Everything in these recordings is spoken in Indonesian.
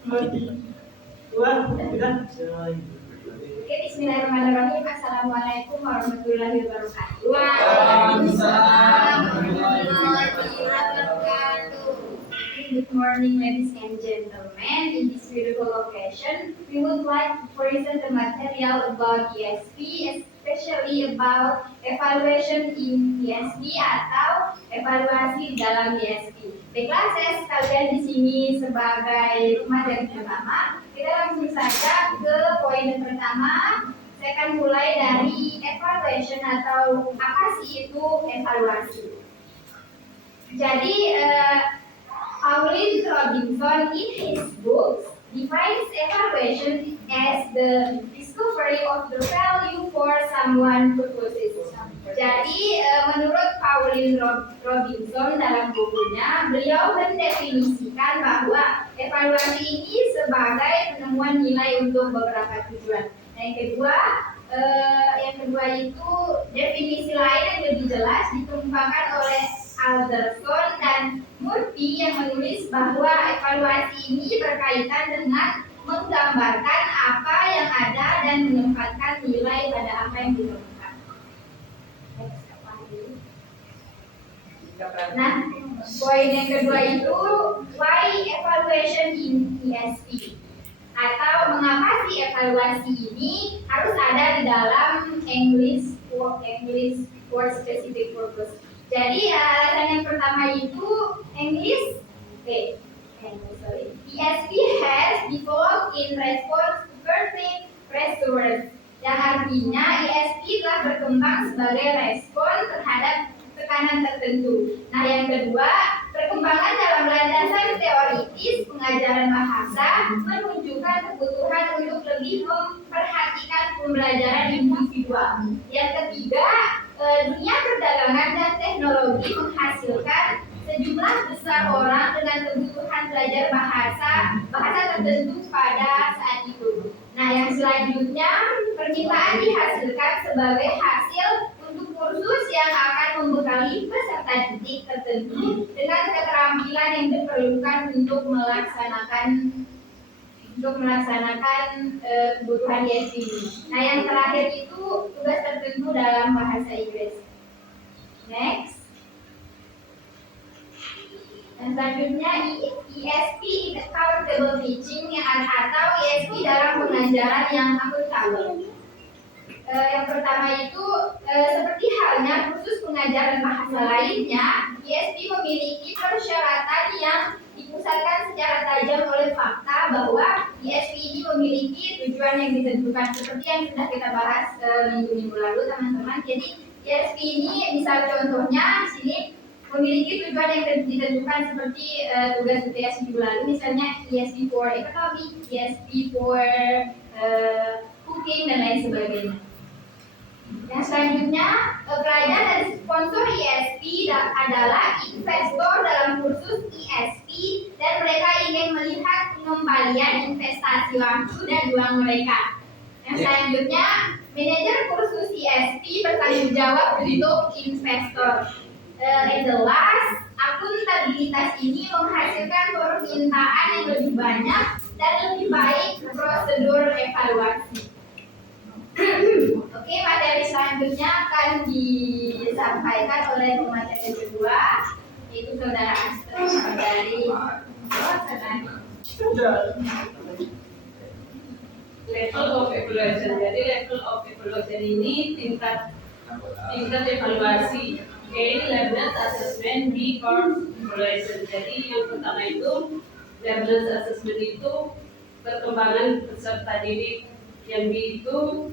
Oke, bismillahirrahmanirrahim. Assalamualaikum warahmatullahi wabarakatuh. Waalaikumsalam warahmatullahi wabarakatuh. Good morning, ladies and gentlemen. In this beautiful occasion, we would like to present the material about ESP, especially about evaluation in ESP atau evaluasi dalam ESP. Baiklah, saya sekalian di sini sebagai materi pertama. Kita langsung saja ke poin yang pertama. Saya akan mulai dari evaluation atau apa sih itu evaluasi. Jadi, Pauline Robinson in his books defines evaluation as the discovery of the value for someone purposes. Jadi menurut Pauline Robinson dalam bukunya, beliau mendefinisikan bahwa evaluasi ini sebagai penemuan nilai untuk beberapa tujuan. Nah, yang kedua itu definisi lain yang lebih jelas dikembangkan oleh Alderson dan Murphy yang menulis bahwa evaluasi ini berkaitan dengan menggambarkan apa yang ada dan menempatkan nilai pada apa yang ditemukan. Nah, poin yang kedua itu why evaluation in ESP atau mengapa sih evaluasi ini harus ada di dalam English for specific purpose. Jadi alasan yang pertama itu ESP has developed in response to certain pressures, yang artinya ESP telah berkembang sebagai respon terhadap tekanan tertentu. Nah, yang kedua, perkembangan dalam landasan teoritis pengajaran bahasa menunjukkan kebutuhan untuk lebih memperhatikan pembelajaran individual. Yang ketiga, dunia perdagangan dan teknologi menghasilkan sejumlah besar orang dengan kebutuhan belajar bahasa tertentu pada saat itu. Nah, yang selanjutnya, permintaan dihasilkan sebagai hasil untuk kursus yang akan membekali peserta didik tertentu dengan keterampilan yang diperlukan untuk melaksanakan kebutuhan ESP ini. Nah, yang terakhir itu tugas tertentu dalam bahasa Inggris. Next. Dan selanjutnya ESP accountable teaching atau ESP dalam pengajaran yang akuntabel. Yang pertama itu seperti halnya kursus pengajaran bahasa lainnya, ESP memiliki persyaratan yang dipusatkan secara tajam oleh fakta bahwa ESP ini memiliki tujuan yang ditentukan seperti yang sudah kita bahas minggu-minggu lalu, teman-teman. Jadi ESP ini misal contohnya di sini memiliki tujuan yang ditentukan seperti tugas UTS minggu lalu, misalnya ESP for economy, ESP for cooking dan lain sebagainya. Yang selanjutnya, pelajar dan sponsor ESP adalah investor dalam kursus ESP dan mereka ingin melihat pengembalian investasi waktu dan uang mereka. Yang selanjutnya, manajer kursus ESP bertanggung jawab untuk investor. And the last, akuntabilitas ini menghasilkan permintaan yang lebih banyak dan lebih baik prosedur evaluasi. Oke, materi selanjutnya akan disampaikan oleh pemateri kedua, yaitu Saudara Astrid dari Level of evaluation. Jadi level of evaluation ini tingkat evaluasi. A. Learners assessment, B. course evaluation. Jadi yang pertama itu learners assessment itu perkembangan peserta didik. Yang B itu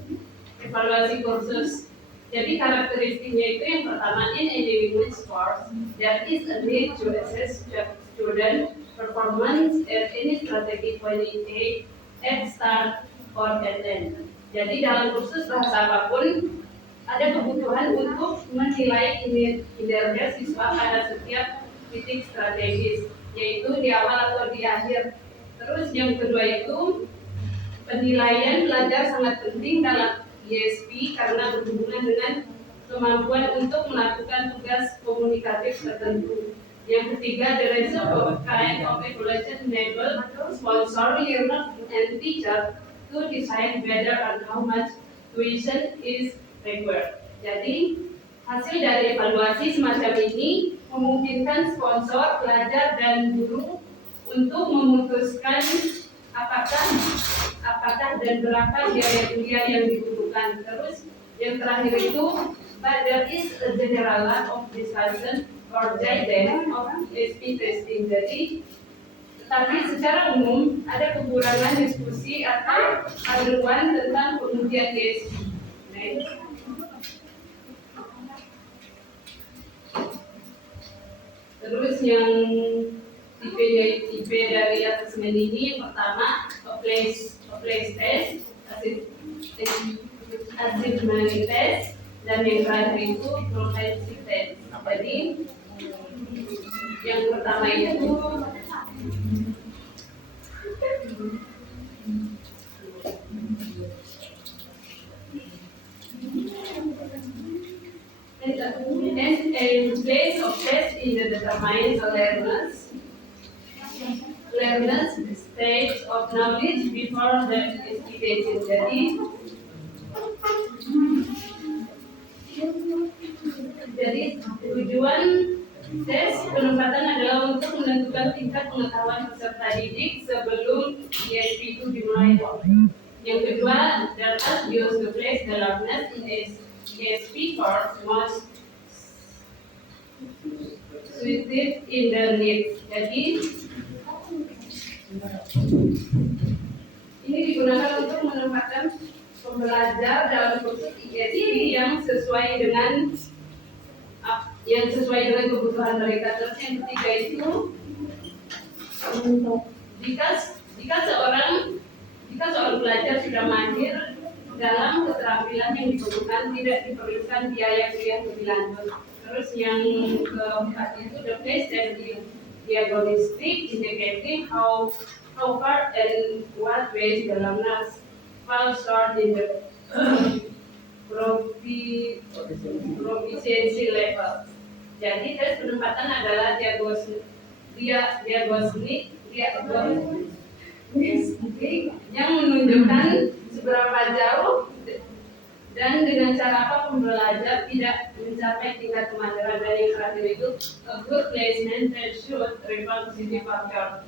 evaluasi kursus. Jadi karakteristiknya itu yang pertama, in individual course there is a need to assess student performance at any strategic point in A, at start or at end. Jadi dalam kursus bahasa apapun ada kebutuhan untuk menilai kinerja siswa pada setiap titik strategis, yaitu di awal atau di akhir. Terus yang kedua itu penilaian belajar sangat penting dalam ESP karena berhubungan dengan kemampuan untuk melakukan tugas komunikatif tertentu. Yang ketiga, the result of kind of evaluation enable sponsor, learner, and teacher to decide whether and how much tuition is required. Jadi, hasil dari evaluasi semacam ini memungkinkan sponsor, pelajar, dan guru untuk memutuskan apakah dan berapa biaya kuliah yang dibutuhkan. Terus yang terakhir itu, but there is a general lack of discussion or guidance of ESP testing. Jadi, tetapi secara umum ada kekurangan diskusi atau panduan tentang pengujian ESP. Next. Terus yang tipe dari asesmen ini yang pertama a place test, achievement test, dan yang terakhir itu proficiency test. Jadi yang pertama itu a place of test in the determines learners stage of knowledge before the investigation. Jadi tujuan tes penempatan adalah untuk menentukan tingkat pengetahuan peserta didik sebelum ESP itu dimulai. Yang kedua, dapat use the place the learners in ESP course most suited in their needs. Jadi ini digunakan untuk menempatkan pembelajar dalam kursus ESP yang sesuai dengan kebutuhan mereka. Terus yang ketiga itu jika seorang pelajar sudah mahir dalam keterampilan yang dibutuhkan, tidak diperlukan biaya kuliah lebih lanjut. Terus yang keempat itu the place and diagnostic indicating how far and what ways the learners fall short in the proficiency level. Jadi tes penempatan adalah diagnostik yang menunjukkan seberapa jauh dan dengan cara apa pembelajar tidak mencapai tingkat kemahiran. Dan yang terakhir itu a good placement test should refer to the factor.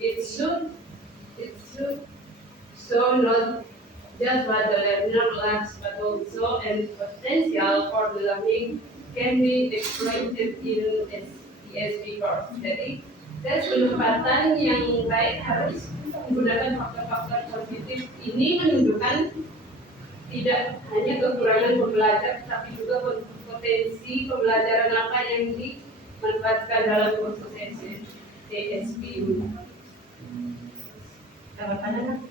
It should show not just what the learner lacks, but also and potential for the learning can be exploited in ESP course. Jadi tes penempatan yang baik harus menggunakan faktor-faktor positif. Ini menunjukkan tidak hanya kekurangan pembelajar, tapi juga potensi pembelajaran apa yang dimanfaatkan dalam kursus ESP. Tanggapan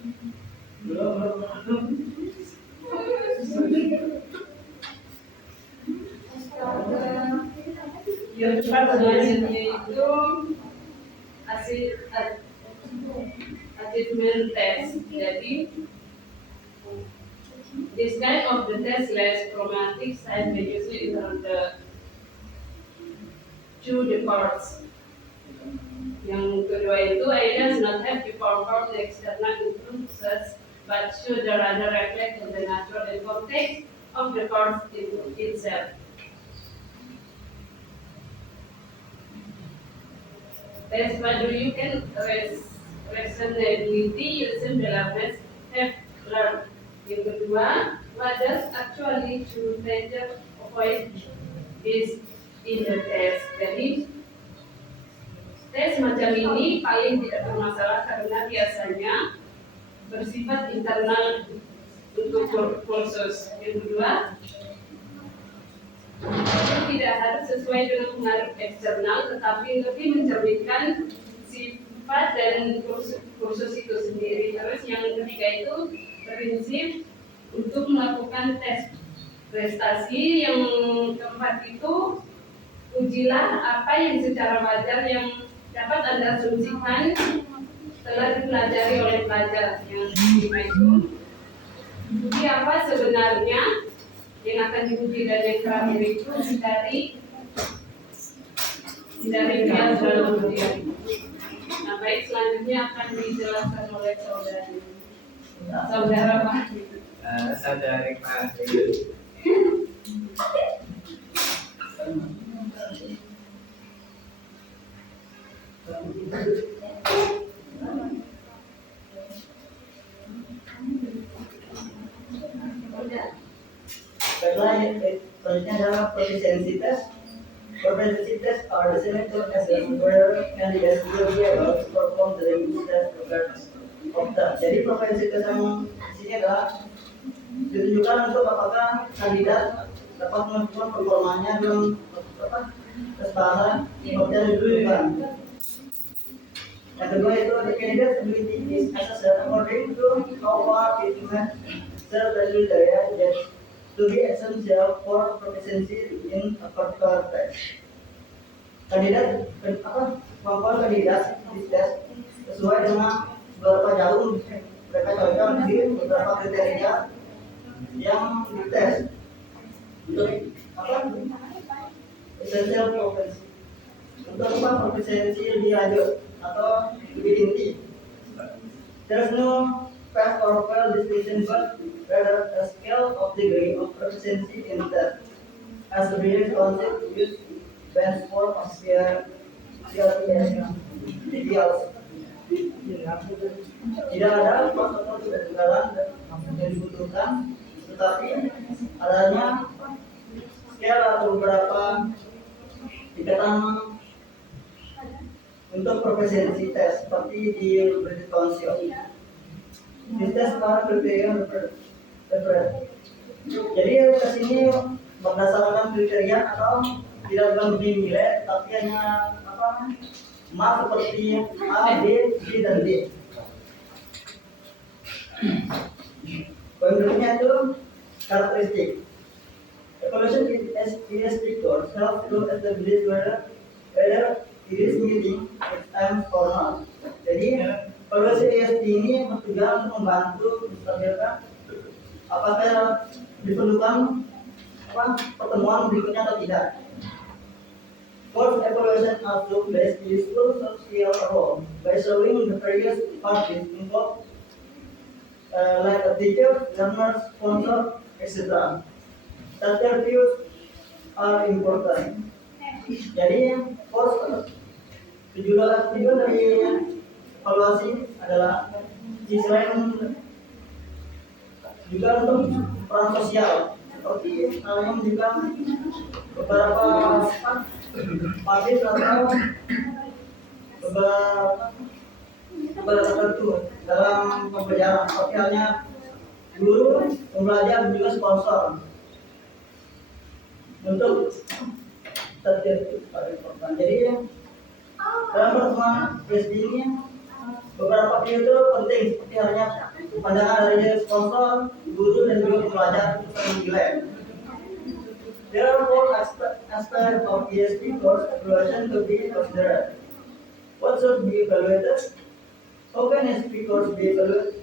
yang selanjutnya itu achievement test. Jadi this kind of the test less traumatic side may usually to the course. Yang kedua itu it does not have to perform the external influences, but should rather reflect on the natural and context of the course itself. Test whether you can reasonably using the learners have learned. Yang kedua, what does actually to better avoid this in the test. Jadi tes macam ini paling tidak bermasalah karena biasanya bersifat internal untuk kursus. Yang kedua, tidak harus sesuai dengan pengaruh eksternal, tetapi lebih mencerminkan sifat dan kursus itu sendiri. Terus yang ketiga itu prinsip untuk melakukan tes prestasi. Yang keempat itu ujilah apa yang secara wajar yang dapat Anda asumsikan telah dipelajari oleh pelajar. Yang kelima itu uji apa sebenarnya yang akan diuji. Dan yang terakhir itu dari pihak dalam ujian. Nah, baik, selanjutnya akan dijelaskan oleh saudara Pak. Saudari Fahri. Baiklah, selanjutnya adalah proficiency test. Proficiency test are the same as where candidates will be able to perform the language test regardless of the. Jadi proficiency test yang di sini adalah ditunjukkan untuk apakah kandidat dapat melakukan performanya dalam tes bahasa seperti yang ditunjukkan. Yang kedua itu the candidate ability is assessed according to how far it has self-criteria that to be essential for proficiency in a particular test. Kandidat kemampuan kandidat di tes sesuai dengan seberapa jauh mereka cocok di beberapa kriteria yang dites untuk essential proficiency, untuk proficiency lebih lanjut atau lebih tinggi. There's no pass or fail distinction, but rather a scale of degree of proficiency in that. As the British Council use benchmark of CLTS ideals. Tidak ada protokol kegagalan yang dibutuhkan, tetapi adanya skala atau beberapa tingkatan untuk proficiency test seperti di British Council. This test are kriteria referred. Jadi tes ini berdasarkan kriteria atau tidak bukan nilai, tapi hanya mark seperti A, B, C, dan D. Poin berikutnya itu karakteristik. Evaluation is pictures help to establish whether it is meeting its aims or not. Jadi evaluasi ESP ini bertujuan untuk membantu menstabilkan apakah diperlukan pertemuan berikutnya atau tidak. First evaluation also plays a useful social role by showing the various parties involved, like a teacher, learners, sponsor, etc. That their views are important. Jadi, first tujuan dari evaluasi adalah selain juga untuk peran sosial, seperti halnya juga beberapa partis atau beberapa tertentu dalam pembelajaran, seperti halnya guru, pembelajar, juga sponsor untuk tertib pada korban. Jadi dalam pertemuan PSB ini beberapa view itu penting, seperti halnya pandangan dari sponsor, guru, dan juga pembelajar untuk menilai. There are four aspects of ESP course evaluation to be considered. What should be evaluated? How can ESP course be evaluated?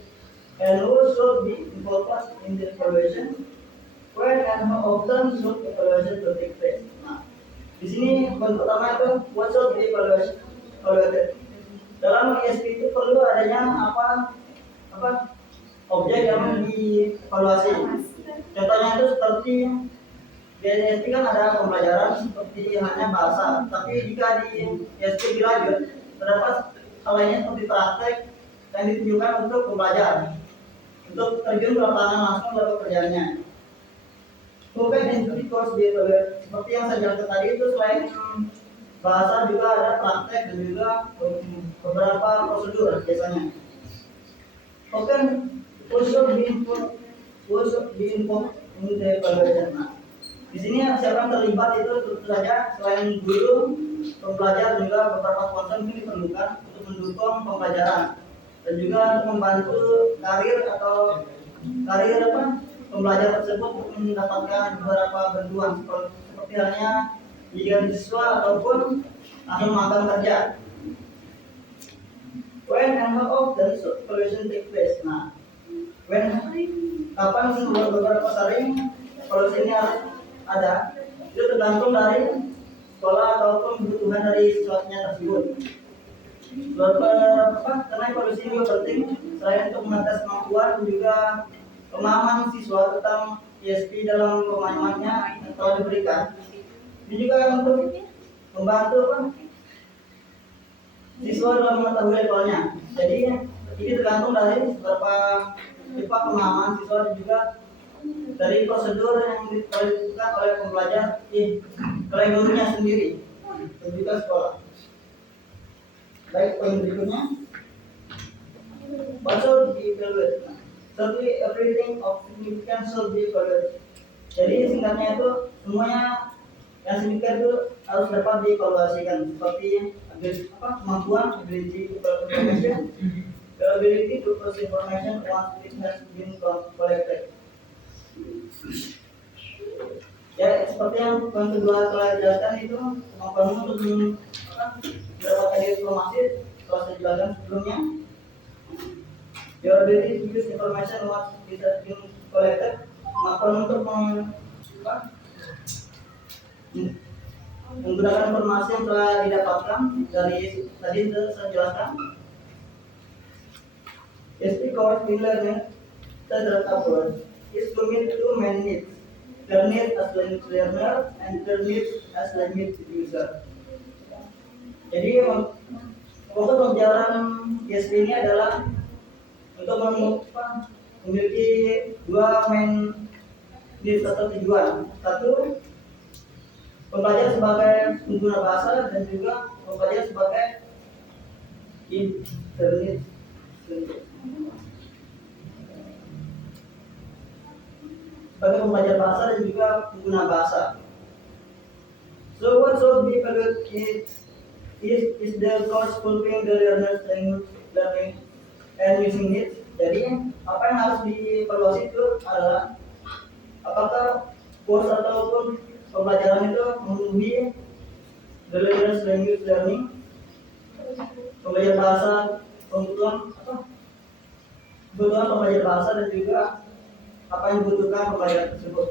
And who should be involved in the evaluation? When and how often should evaluation to take place? Nah, di sini poin pertama itu what should be evaluated. Dalam ESP itu perlu adanya objek yang dievaluasi. Contohnya itu seperti di ESP kan ada pembelajaran seperti hanya bahasa, tapi jika di ESP dilanjut terdapat hal lainnya seperti praktek yang ditunjukkan untuk pembelajar untuk terjun ke lapangan langsung dalam pekerjaannya. Bukan entry course di seperti yang saya jelaskan tadi itu selain bahasa juga ada praktek dan juga beberapa prosedur biasanya. Bukan usul diinfo in the evaluation. Nah, di sini siapa yang terlibat itu tentu saja selain guru, pembelajar, juga beberapa sponsor ini diperlukan untuk mendukung pembelajaran dan juga untuk membantu karir pembelajar tersebut untuk mendapatkan beberapa bantuan seperti halnya pendidikan siswa ataupun langsung magang kerja. When and how often evaluation take place? Nah, kapan beberapa sering evaluasi ini harus ada, itu tergantung dari sekolah ataupun kebutuhan dari siswanya tersebut. Karena evaluasi ini juga penting selain untuk mengetes kemampuan juga pemahaman siswa tentang ISP dalam pemahamannya yang telah diberikan. Ini juga untuk membantu siswa dalam mengetahui levelnya. Jadi ini tergantung dari seberapa cepat pemahaman siswa dan juga dari prosedur yang dilakukan oleh pembelajar oleh gurunya sendiri dan juga sekolah. Baik, poin berikutnya. What should be evaluated? Certainly everything of significance should be evaluated. Jadi singkatnya itu semuanya yang signifikan itu harus dapat dievaluasikan seperti kemampuan ability to process information, the ability to process information once it has been collected. Ya seperti yang poin kedua telah dijelaskan itu kemampuan untuk mendapatkan informasi telah saya jelaskan sebelumnya. Your ability to use information once it has been collected, kemampuan untuk menggunakan informasi yang telah didapatkan dari tadi saya jelaskan. ISP course in learning standard approach is to meet two main needs: learn need as learner and learn need as language user. Jadi pokok pembelajaran ISP ini adalah untuk memiliki dua main needs atau tujuan. Satu, pembelajar sebagai pengguna bahasa dan juga pembelajar sebagai internet. Sebagai pembelajar bahasa dan juga pengguna bahasa. So what should be evaluated is the course fulfilling the learner's language learning and using it. Jadi apa yang harus dievaluasi itu adalah apakah course ataupun pembelajaran itu memenuhi the learner's language learning, pembelajar bahasa, kebutuhan pembelajar bahasa dan juga apa yang dibutuhkan pembelajar tersebut.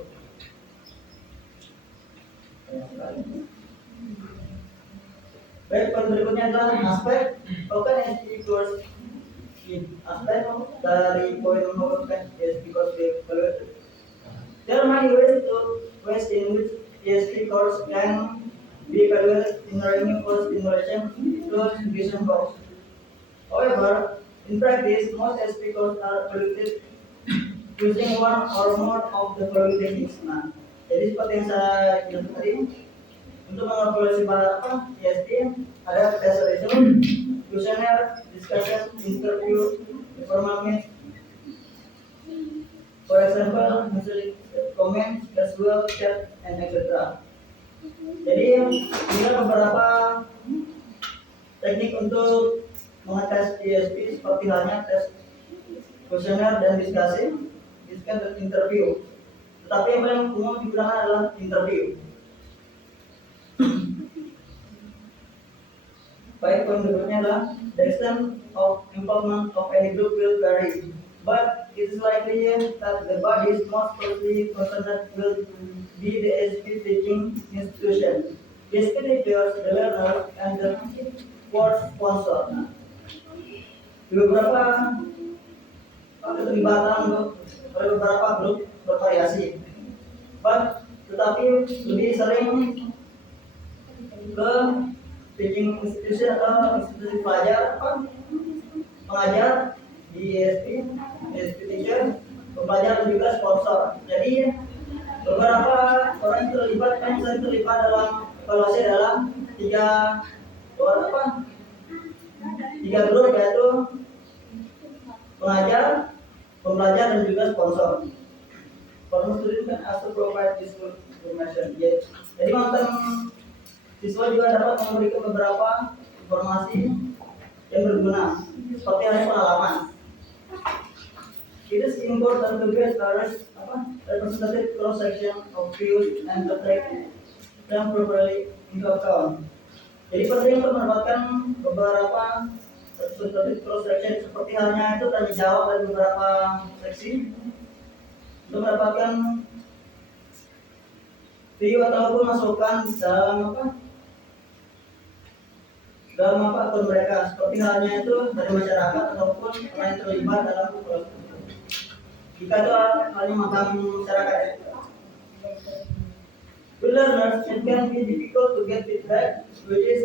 Baik, poin berikutnya adalah aspek open SPI course. Aspek dari poin nomor SPI course evaluated. There are many ways in which ESP course can be evaluated in ranking for stimulation through division box. However, in practice, most ESP courses are evaluated using one or more of the following techniques. Nah, jadi seperti yang saya jelaskan tadi, untuk mengevaluasi ESP ada test result, questionnaire, discussion, interview, informal meet. For example, comment, casual, chat, and etc. Jadi ini beberapa teknik untuk mengetes ESP seperti halnya tes kuesioner dan diskusi dan interview. Tetapi yang paling umum digunakan adalah interview. Baik, poin berikutnya adalah the extent of involvement of any group will vary, but it is likely that the bodies most closely concerned will be the ESP teaching institution, the teachers, the learner, and the course sponsor. Di beberapa keterlibatan oleh beberapa grup bervariasi, tetapi lebih sering ke teaching institution atau institusi pelajar, pengajar di ESP teacher, pembelajar dan juga sponsor. Jadi beberapa orang yang terlibat dalam evaluasi dalam tiga grup, yaitu pengajar, pembelajar dan juga sponsor. Foreign student can also provide useful information. Jadi mantan siswa juga dapat memberikan beberapa informasi yang berguna, seperti halnya pengalaman. It is important to get a representative cross section of views and to take them properly into account. Jadi penting untuk mendapatkan beberapa representative cross section seperti halnya itu tanya jawab dari beberapa seksi untuk mendapatkan view ataupun masukan dalam dalam apa akun mereka, seperti halnya itu dari masyarakat ataupun orang yang terlibat dalam proses itu. Jika itu hanya makam masyarakat ya. To learners, it can be difficult to get feedback, which is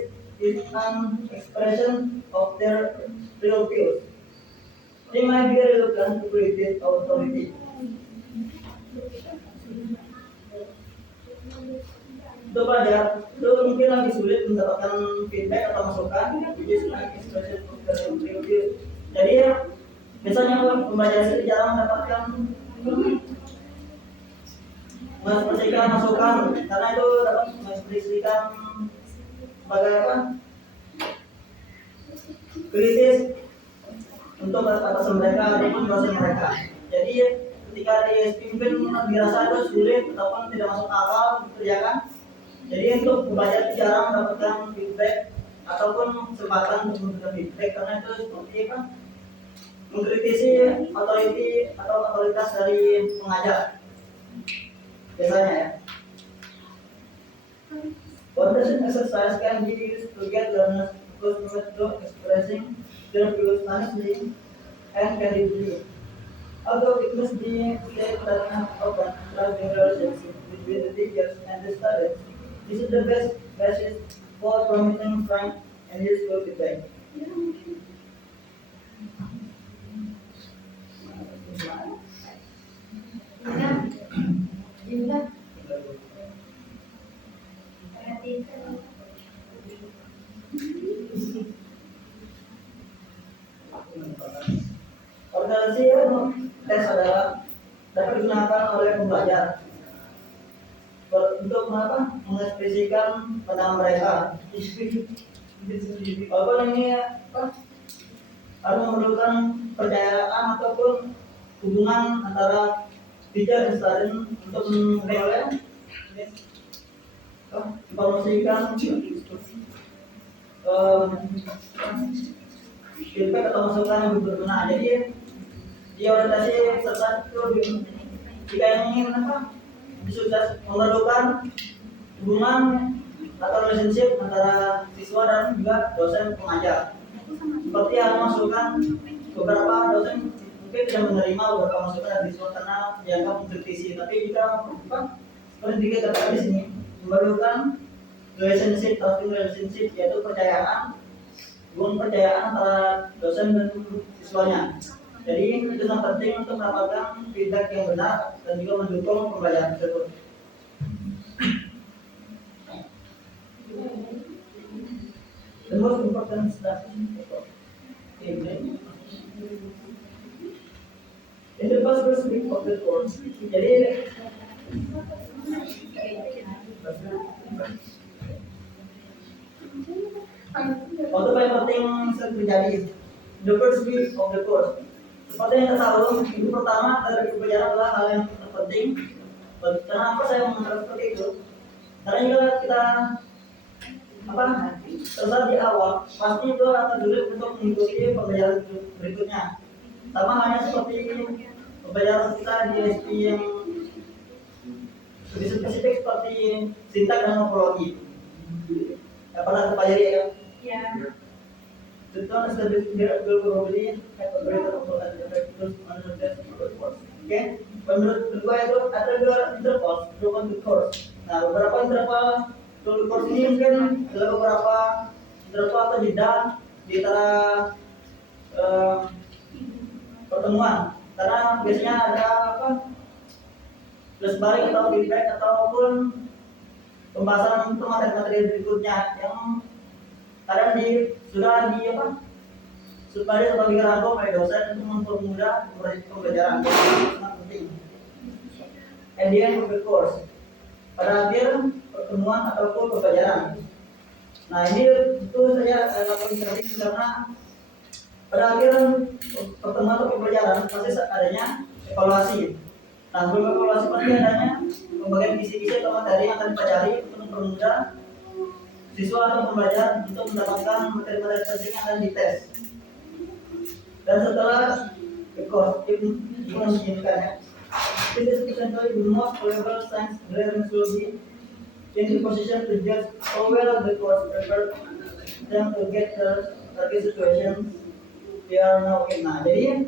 an expression of their real feelings. They might be reluctant to criticize authority. Untuk pelajar, itu mungkin lebih sulit mendapatkan feedback atau masukan, which is an expression of their real feelings. Jadi ya, misalnya pembelajar itu jarang mendapatkan mengekspresikan masukan, karena itu dapat mengekspresikan sebagai apa? Kritis untuk atasan mereka ataupun dosen mereka. Jadi ketika dipimpin dirasa itu sulit ataupun tidak masuk akal dikerjakan. Jadi untuk pembelajar jarang mendapatkan feedback ataupun kesempatan untuk memberikan feedback, karena itu seperti apa? Mengkritisi otoriti atau otoritas dari pengajar. Biasanya ya. Foundation exercise can be used to get learners accustomed to expressing their views honestly and candidly. Although it must be said that an open, trusting relationship between the teachers and the students, this is the best basis for promoting frank and useful feedback. Indah, perhatikan. Organisasi tes adalah dapat digunakan oleh pembelajar untuk mengekspresikan pandangan mereka. Walaupun ini harus memerlukan percayaan ataupun hubungan antara teacher dan student untuk memperoleh informasikan feedback atau masukan yang berguna. Jadi di orientasi serta itu jika ingin sukses memerlukan hubungan atau relationship antara siswa dan juga dosen pengajar. Seperti yang masukan beberapa dosen mungkin tidak menerima beberapa masukan dari siswa karena dianggap mengkritisi. Tapi jika seperti kita katakan di sini memerlukan relationship, trusting relationship, yaitu percayaan, hubungan percayaan antara dosen dan siswanya. Jadi itu sangat penting untuk mendapatkan feedback yang benar dan juga mendukung pembelajaran tersebut. The most important stuff in the first week of the course. Jadi untuk paling penting terjadi the first week of the course. Seperti yang kita tahu, itu pertama dari pembelajaran adalah hal yang terpenting. Kenapa saya mengatakan seperti itu? Karena jika kita tersesat di awal, pasti itu akan sulit untuk mengikuti pembelajaran berikutnya. Sama halnya seperti pembelajaran kita di SP yang lebih spesifik seperti sintak dan morfologi. Ya, pernah pelajari ya? Ya. The term established here will probably have a greater effectiveness on the test course. Okay? Menurut kedua itu ada dua interval throughout the course. Nah, beberapa interval throughout the course ini mungkin adalah beberapa interval atau jeda di antara pertemuan. Karena biasanya ada plus balik atau feedback ataupun pembahasan materi berikutnya yang kadang sudah supaya lebih dirangkum oleh dosen untuk mempermudah pembelajaran. Sangat penting. At the end of the course, pada akhir pertemuan ataupun pembelajaran. Nah ini itu saja paling penting karena pada akhir pertemuan atau pembelajaran pasti adanya evaluasi. Nah sebelum evaluasi pasti adanya pembagian kisi-kisi atau materi yang akan dipelajari untuk mempermudah siswa atau pembelajar untuk mendapatkan materi-materi penting yang akan dites. Dan setelah the course itu menunjukkan this is essentially the most valuable science learners will be in the position to judge how well the course prepared attempt to get the target situation we are now in. Nah, jadi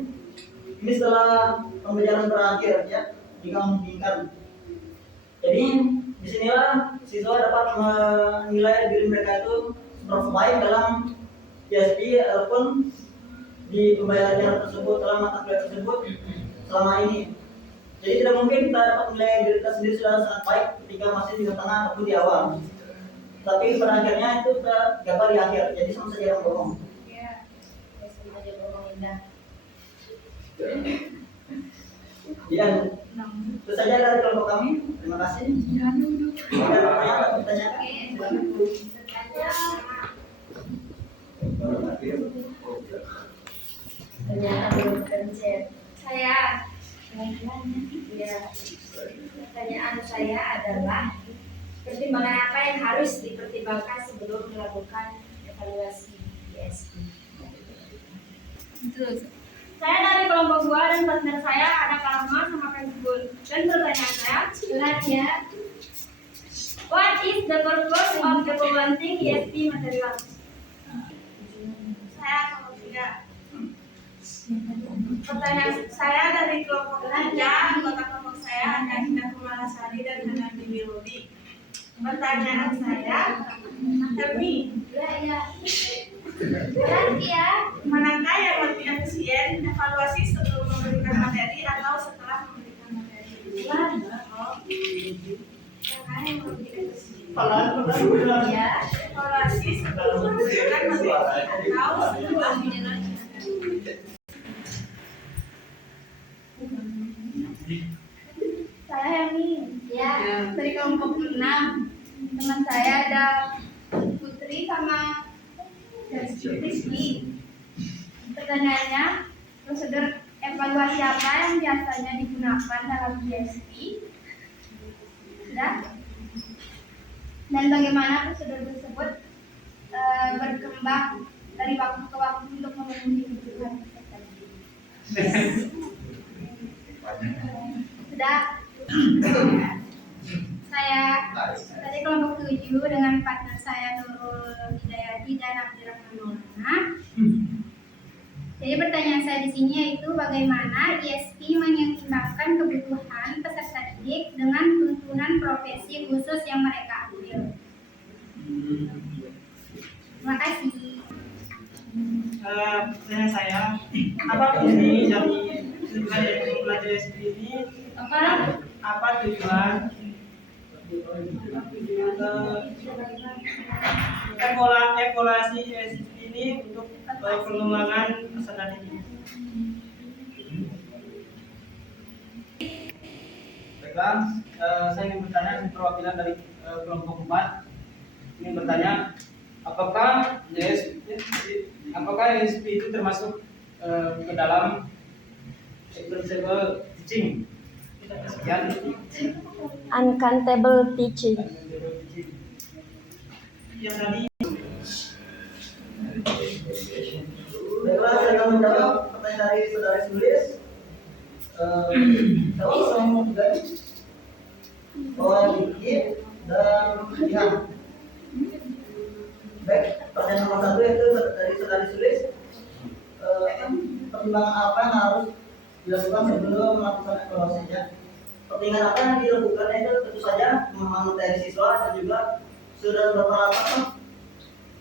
ini setelah pembelajaran terakhir ya, jika memungkinkan. Jadi disinilah siswa dapat menilai diri mereka itu seberapa baik dalam PSP ataupun di pembelajaran tersebut dalam mata kuliah tersebut selama ini. Jadi tidak mungkin kita dapat menilai diri kita sendiri sudah sangat baik ketika masih di tengah ataupun di awal. Tapi pada akhirnya itu tergambar di akhir. Jadi sama saja yang bohong. Ya, sama aja bohong indah. Ya, itu saja dari kelompok kami. Terima kasih. Jika ada pertanyaan, Saya, ya, pertanyaan saya adalah pertimbangan apa yang harus dipertimbangkan sebelum melakukan evaluasi PSP? Saya dari kelompok 2 dan partner saya ada Karama sama Kang. Dan pertanyaan saya, Selanjutnya, what is the purpose of evaluating ESP material? Saya kelompok 3. Pertanyaan saya dari kelompok 3, anggota kelompok saya ada Indah Kumalasari dan Hanani Wiludi. Pertanyaan saya, Hermi, berarti ya, manakah yang lebih efisien, evaluasi sebelum memberikan materi atau setelah memberikan materi? ya, Evaluasi sebelum memberikan materi atau setelah memberikan materi? Saya Hermi, ya, dari kelompok 6. Teman saya ada Putri sama Rizky. Pertanyaannya, prosedur evaluasi apa yang biasanya digunakan dalam PSP? Sudah? Dan bagaimana prosedur tersebut berkembang dari waktu ke waktu untuk memenuhi kebutuhan peserta didik? Sudah? Saya dari kelompok 7 dengan partner saya Nurul Hidayati dan Abdurrahman Maulana. Jadi pertanyaan saya di sini yaitu bagaimana ESP menyeimbangkan kebutuhan peserta didik dengan tuntunan profesi khusus yang mereka ambil. Terima kasih. Pertanyaan saya, apa fungsi dari tujuan dari belajar ESP ini? Apa tujuan evaluasi ESP ini untuk pengembangan peserta didik? Baiklah, saya ingin bertanya perwakilan dari kelompok 4. Ingin bertanya, apakah ESP itu termasuk ke dalam accountable teaching? Sekian. Uncountable teaching. Yang tadi baiklah, saya akan menjawab pertanyaan dari saudara tulis. Kalau saya mau juga bahwa dikit dan Jihan. Baik, pertanyaan nomor 1 yaitu dari saudara tulis. Pertimbangan apa yang harus dilakukan sebelum melakukan evaluasinya? Pertimbangan apa yang dilakukan itu tentu saja memahami materi siswa dan juga sudah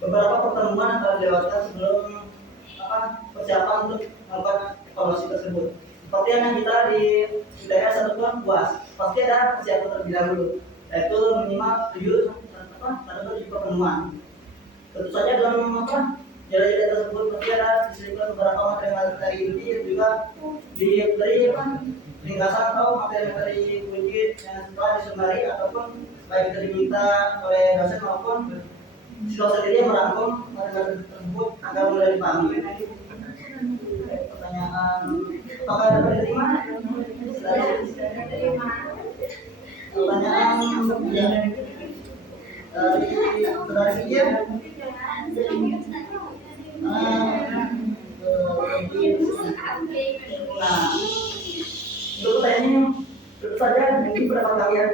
beberapa pertemuan yang telah dilewatkan sebelum persiapan untuk melakukan evaluasi tersebut. Seperti yang kita di daerah satuan puas, pasti ada persiapan terlebih dahulu, yaitu minimal 7 pertemuan. Tentu saja dalam jalan-jalan tersebut pasti ada disediakan beberapa materi inti dan juga diberi ringkasan atau materi kunci yang telah disumbari ataupun baik itu diminta oleh dosen maupun siswa sendiri yang merangkum materi tersebut agar mudah dipahami. Pertanyaan, apakah dapat diterima? Pertanyaan ya, dari saudara Kia. Nah, untuk pertanyaan tentu saja mungkin berapa kalian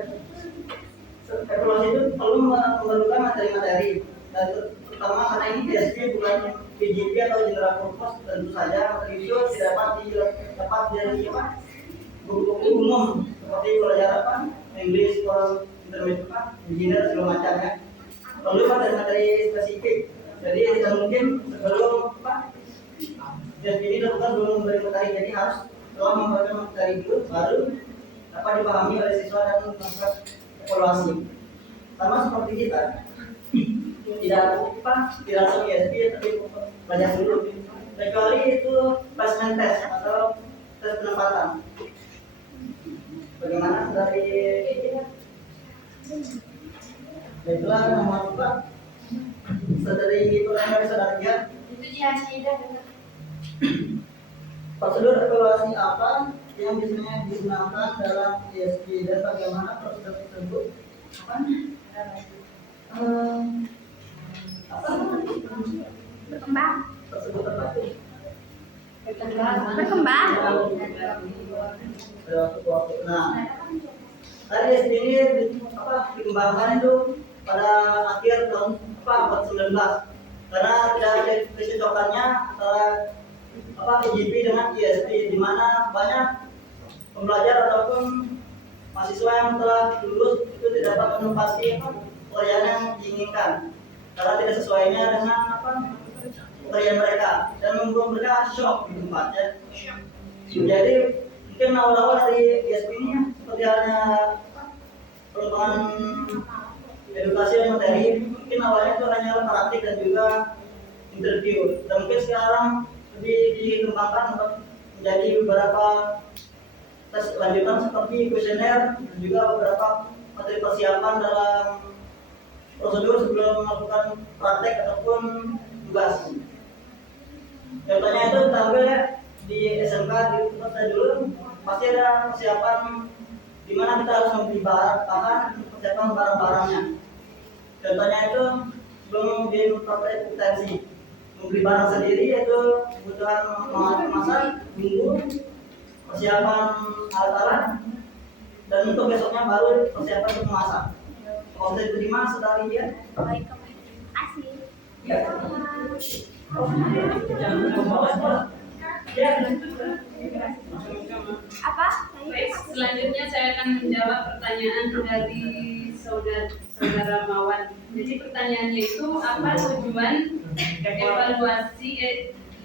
evaluasi itu perlu memerlukan materi-materi dan pertama karena ini ISP bukan PGP atau general purpose, tentu saja materi itu tidak dapat dari buku umum seperti pelajaran apa, English, intermediate apa, beginner segala macam ya. Perlu materi spesifik. Jadi tidak mungkin sebelum ISP ini dilakukan belum memberi materi, jadi harus telah memberikan materi dulu baru dapat dipahami oleh siswa dan melakukan evaluasi. Sama seperti kita. Tidak langsung ISP tapi banyak dulu, kecuali itu placement test atau tes penempatan. Bagaimana dari itulah nomor 4 dari pertanyaan saudara Itu jihad prosedur evaluasi apa yang biasanya digunakan dalam ISP dan bagaimana prosedur tersebut Berkembang. tersebut terpadu. Berkembang. Nah, tadi ISP ini dikembangkan itu pada akhir tahun abad 19 karena tidak ada kecocokannya antara PGP dengan ISP, di mana banyak pembelajar ataupun mahasiswa yang telah lulus itu tidak dapat menempati pekerjaan yang diinginkan karena tidak sesuainya dengan pekerjaan mereka dan membuat mereka shock di tempat ya. Jadi mungkin awal-awal dari ISP ini seperti halnya pengembangan edukasi dan materi, mungkin awalnya itu hanya praktik dan juga interview, dan mungkin sekarang lebih dikembangkan untuk menjadi beberapa tes lanjutan seperti kuesioner dan juga beberapa materi persiapan dalam prosedur sebelum melakukan praktek ataupun tugas. Contohnya itu tampil ya di SMK di tempat saya dulu pasti ada persiapan di mana kita harus membeli bahan persiapan barang-barangnya. Contohnya itu sebelum di praktek kompetensi membeli barang sendiri yaitu kebutuhan memasak, bumbu, persiapan alat-alat, dan untuk besoknya baru persiapan untuk memasak. Kalau saya terima setelah dia. Baik, asik. Apa? Baik, selanjutnya saya akan menjawab pertanyaan dari saudara Mawan. Jadi pertanyaannya itu apa tujuan evaluasi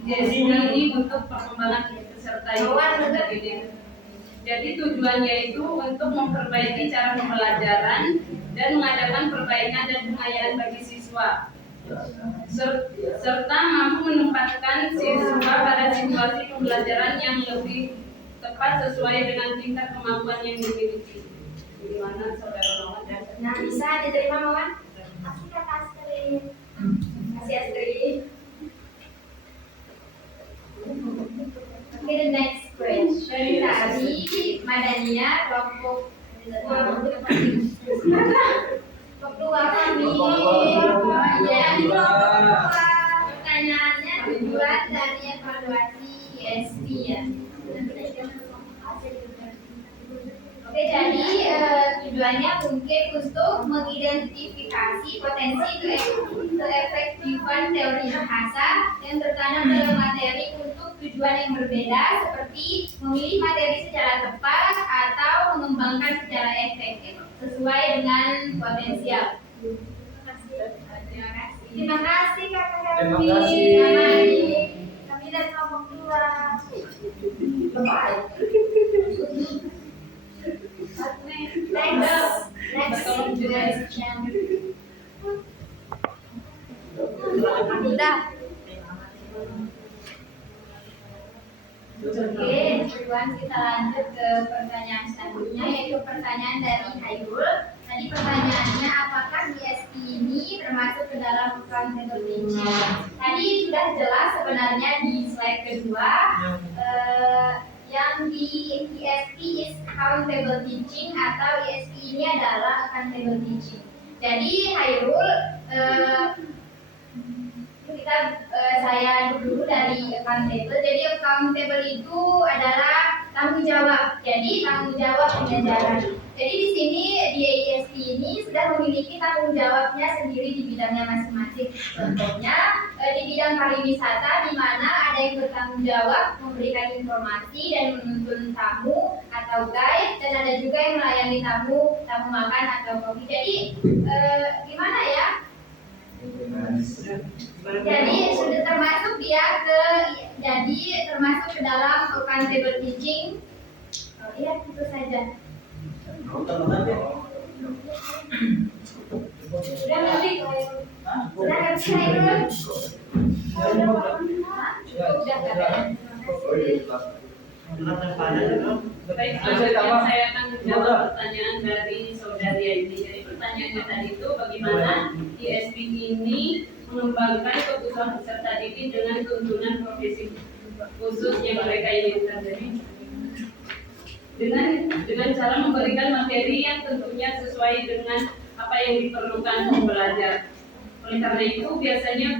ISP ini untuk perkembangan peserta didik? Jadi tujuannya itu untuk memperbaiki cara pembelajaran dan mengadakan perbaikan dan pengayaan bagi siswa, serta mampu menempatkan siswa pada situasi pembelajaran yang lebih tepat sesuai dengan tingkat kemampuan yang dimiliki. Gimana saudara Mawan? Nah, bisa diterima Mawan? Kasih Kak Astrid. Kasih Astrid. Okay, the next question dari Madania kelompok 2 kami. Ya, pertanyaannya tujuan dari evaluasi ISP ya. Oke, jadi tujuannya mungkin untuk mengidentifikasi potensi keefektifan teori bahasa yang tertanam dalam materi untuk tujuan yang berbeda seperti memilih materi secara tepat atau mengembangkan secara efektif sesuai dengan potensial. Terima kasih Kakak Helmi. Terima kasih. Kami dari kelompok 2. Next question. Udah. Oke, Iwan, kita lanjut ke pertanyaan selanjutnya, yaitu pertanyaan dari Hairul. Tadi pertanyaannya, apakah ISP ini termasuk ke dalam accountable teaching? Tadi sudah jelas sebenarnya di slide kedua, yang di ISP is accountable teaching atau ISP ini adalah accountable teaching. Jadi Hairul, saya dulu dari accountable. Jadi accountable itu adalah tanggung tanggung jawab. Jadi tanggung jawab pembelajaran. Jadi di sini di ISP ini sudah memiliki tanggung jawabnya sendiri di bidangnya masing-masing. Contohnya di bidang pariwisata di mana ada yang bertanggung jawab memberikan informasi dan menuntun tamu atau guide, dan ada juga yang melayani tamu makan atau kopi. Jadi gimana ya? Jadi sudah termasuk termasuk ke dalam accountable teaching. Iya, itu saja. Sudah ngerti? Sudah ngerti itu? Sudah Baik, selanjutnya saya akan menjawab pertanyaan dari saudari ini. Jadi pertanyaannya tadi itu bagaimana ISP ini mengembangkan kebutuhan peserta didik dengan tuntunan profesi khusus yang mereka inginkan. Jadi dengan cara memberikan materi yang tentunya sesuai dengan apa yang diperlukan pembelajar. Oleh karena itu biasanya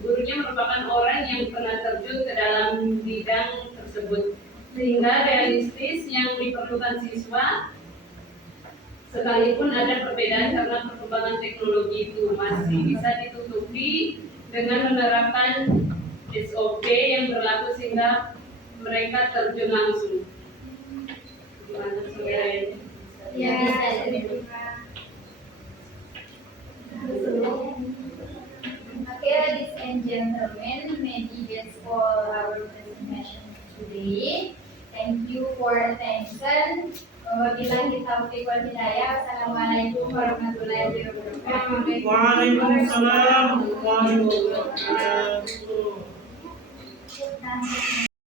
gurunya merupakan orang yang pernah terjun ke dalam bidang tersebut, sehingga realistis yang diperlukan siswa, sekalipun ada perbedaan karena perkembangan teknologi itu masih bisa ditutupi dengan menerapkan SOP yang berlaku sehingga mereka terjun langsung. Gimana saudara ini? Ya, okay, ladies and gentlemen, maybe that's all our presentation today. Thank you for attention. Wabillahi taufiq wal hidayah. Wassalamualaikum warahmatullahi wabarakatuh. Waalaikumsalam warahmatullahi wabarakatuh.